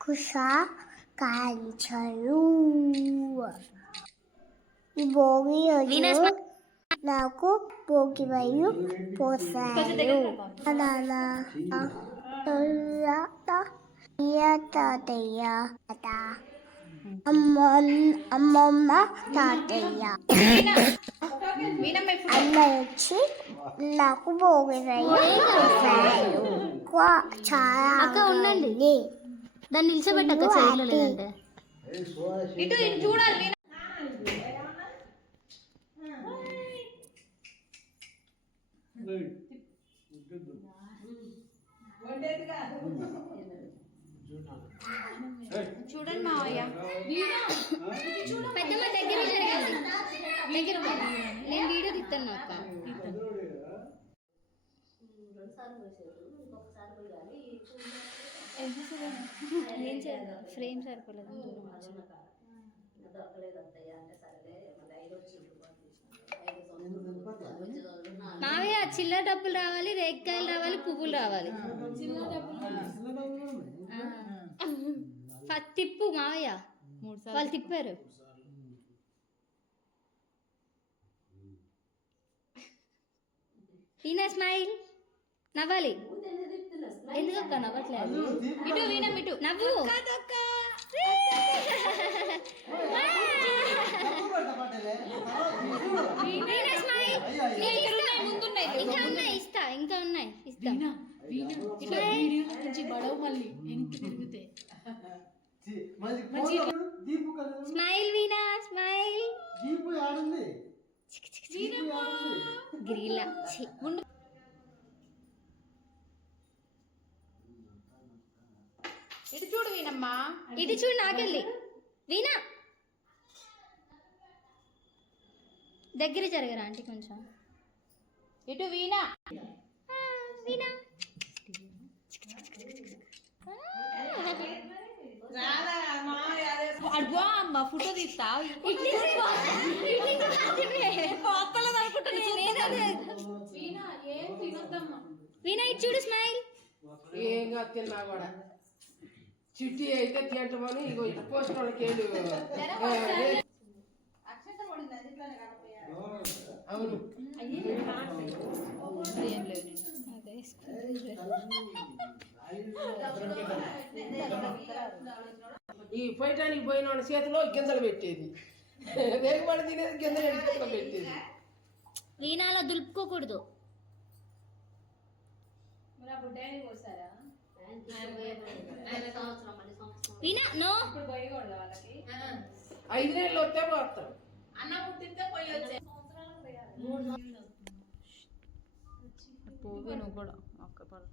కుష కాంచలు ఈ భోగి రోజు నాకు భోగి వయ్యు పోసారు తాతయ్య అమ్మమ్మ తాతయ్య అన్న వచ్చి నాకు భోగి వయ్యు పోసారు చాలా ఉండండి దాన్ని నిలిచబెట్టక చేయలేదంటే ఇటు చూడాలి చూడండి మావయ్య పెద్దమ్మ దగ్గర దగ్గర నేను వీడియో తీస్తాను అక్క ఏం చేయాలి ఫ్రేమ్ సరిపోలేదు మావయ్య చిల్లర డబ్బులు రావాలి రేక్కాయలు రావాలి పువ్వులు రావాలి తిప్పు మావయ్య వాళ్ళు తిప్పారు ఈయన స్మైల్ నవ్వాలి ఎందుకు నవ్వట్లేదు ఇటు వీణం ఇటు నవ్వు ఇంకా ఉన్నాయి ఇస్తా స్మైల్ వీణా స్మైల్ గిరిలా ఇటు చూడు వీణమ్మా ఇటు చూడు నాకెళ్ళి వీణా దగ్గర జరగరా ఆంటీ కొంచెం ఇటు వీణా వీణా అడ్వా అమ్మ ఫోటో తీస్తా వీణా ఇటు చూడు స్మైల్ ఏం తిన్నా కూడా చిట్టి అయితే తింటామని ఇగో ఇట్లా పోస్ట్ వాళ్ళకి అవును ఈ పోయటానికి పోయిన వాళ్ళ చేతిలో గింజలు పెట్టేది వేగపడి తినేది గింజలు చేతిలో పెట్టేది వీణాలో దులుపుకోకూడదు వీణా నో 5 నెలలు వస్తే పోతాం అన్న పుట్టితే పోయి వచ్చే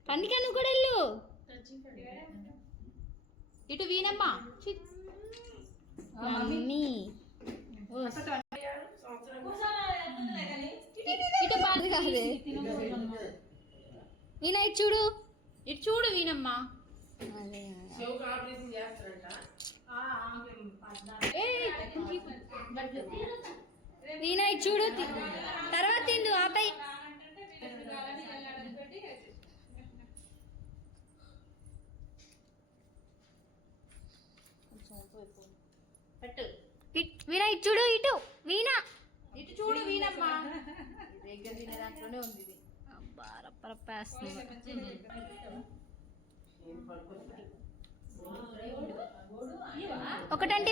పండుగ నువ్వు కూడా వెళ్ళు ఇటు వీణమ్మా మమ్మీ ఇటు బాగా కాదే వీణా ఇటు చూడు వీణమ్మా వీణా ఇటు చూడు తర్వాత తిందు ఆపై వీణా ఇటు చూడు ఇటు చూడు వీణమ్మా దగ్గర తినే దాంట్లోనే ఉంది ఇది ఒకటంటి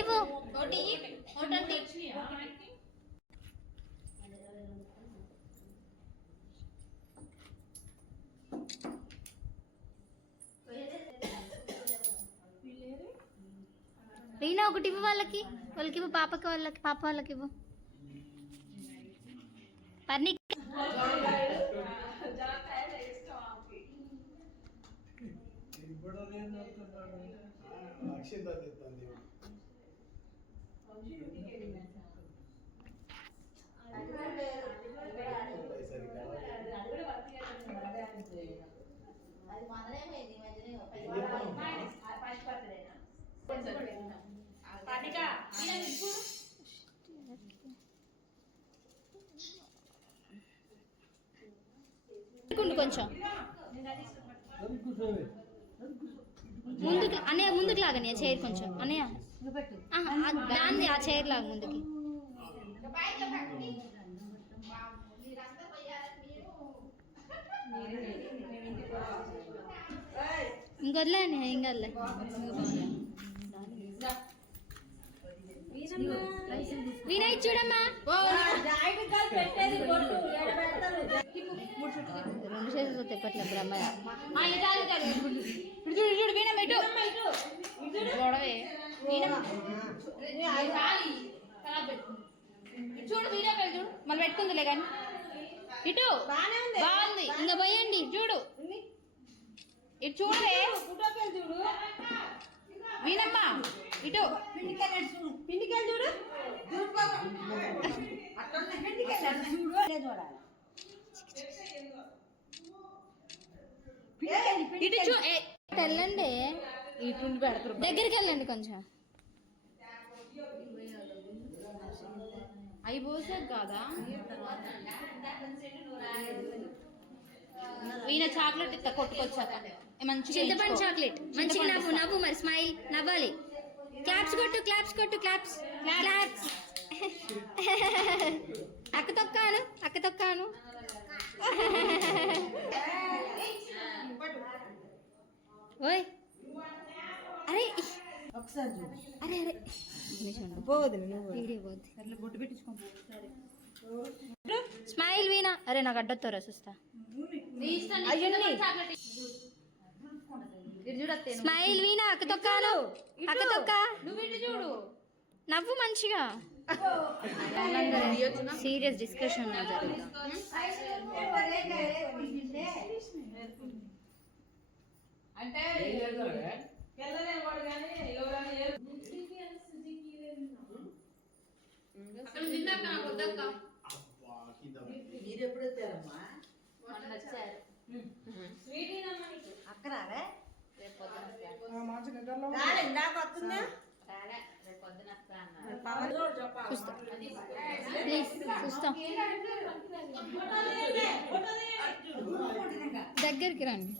వీణా ఒకటి ఇవ్వు వాళ్ళకి ఇవ్వు పాపకి పాప వాళ్ళకి ఇవ్వు పర్ణి కొంచెం ముందుకు అన్నయ్య, ముందుకు లాగని ఆ చైర్ కొంచెం అన్నయ్య. దాన్ని ఆ చైర్ లాగా ముందుకి. ఇంకొద్దులే అన్నయ్య, ఏం కదలే. వినాయక్ చూడమ్మా, 2 చేతులతో తెప్పట్లే బ్రహ్మయ్య. చూడు చూడు వీణమ్మ, ఇటు గొడవే. చూడు వీడియో చూడు, మళ్ళీ పెట్టుకుందిలే కానీ. ఇటు బాగుంది, ఇంకా పోయండి. చూడు ఇటు చూడవే వీణమ్మ, ఇటు పిండికాయలు చూడు. ఇటు చూ వెళ్ళండి, దగ్గరికి వెళ్ళండి కొంచెం. అవి పోసేది కాదా? ఈయన చాక్లెట్ ఇస్తా కొట్టుకొచ్చాక మంచిగా చింతపండు చాక్లెట్. మంచిగా నవ్వు నవ్వు, మరి స్మైల్ నవ్వాలి. క్లాప్స్ కొట్టు, క్లాప్స్ కొట్టు, క్లాప్స్ క్లాప్స్. అక్క తొక్కాను, అక్క తొక్కాను. ఓయ్ అరే అరే అరే బొట్టు పెట్టించుకో. స్మైల్ వీణా. అరే నాకు అడ్డొత్తారా చూస్తా. స్మైల్ వీణా, అక్క తొక్కాను, అక్క తొక్క. నువ్వు ఇటు చూడు, నవ్వు మంచిగా. సీరియస్ డిస్కషన్ అంటే అక్కరాలే రేపు పొద్దున చూస్తాం. దగ్గరికి రండి.